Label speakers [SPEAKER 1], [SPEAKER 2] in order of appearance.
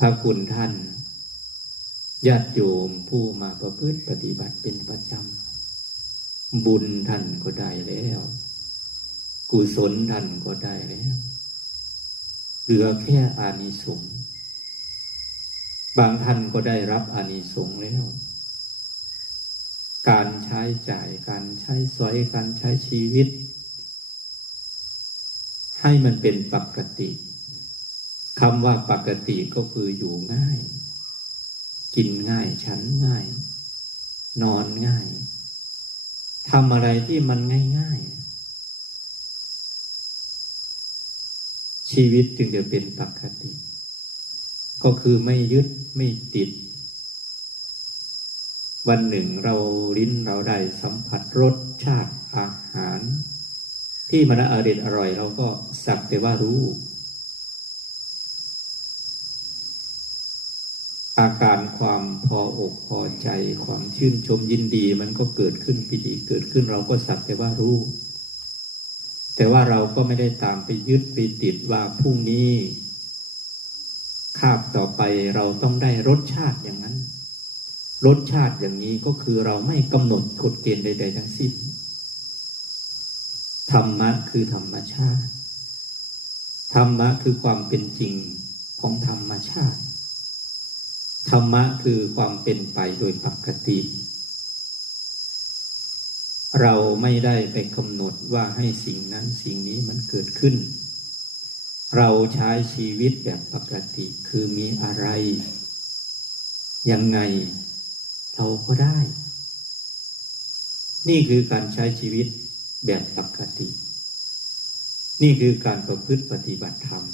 [SPEAKER 1] พระคุณท่านญาติโยมผู้มาประพฤติปฏิบัติเป็นประจำ บุญท่านก็ได้แล้ว กุศลท่านก็ได้แล้วเหลือแค่อานิสงส์บางท่านก็ได้รับอานิสงส์แล้ว การใช้จ่ายการใช้สอยการใช้ชีวิต ให้มันเป็นปกติ คำว่าปกติก็คืออยู่ง่าย กินง่ายฉันง่าย นอนง่ายทำอะไรที่มันง่ายๆ ชีวิตจึงจะเป็นปกติ ก็คือไม่ยึดไม่ติด วันหนึ่งเราลิ้นเราได้สัมผัสรสชาติอาหาร ที่มันอร่อยอร่อยเราก็สักแต่ว่ารู้ อาการความพออกพอใจความชื่นชมยินดี มันก็เกิดขึ้นปีดีเกิดขึ้นเราก็สักแต่ว่ารู้ แต่ว่าเราก็ไม่ได้ตามไปยึดไปติดว่าพรุ่งนี้คาบต่อไปเราต้องได้รสชาติอย่างนั้น รสชาติอย่างนี้ก็คือเราไม่กำหนดกฎเกณฑ์ใด ๆ ทั้งสิ้น ธรรมะคือธรรมชาติ ธรรมะคือความเป็นจริงของธรรมชาติ ธรรมะคือความเป็นไปโดยปกติ เราไม่ได้ไปกำหนดว่าให้สิ่งนั้นสิ่งนี้มันเกิดขึ้น เราใช้ชีวิตแบบปกติคือมีอะไร ยังไงเราก็ได้ นี่คือการใช้ชีวิตแบบปกติ นี่คือการประพฤติปฏิบัติธรรม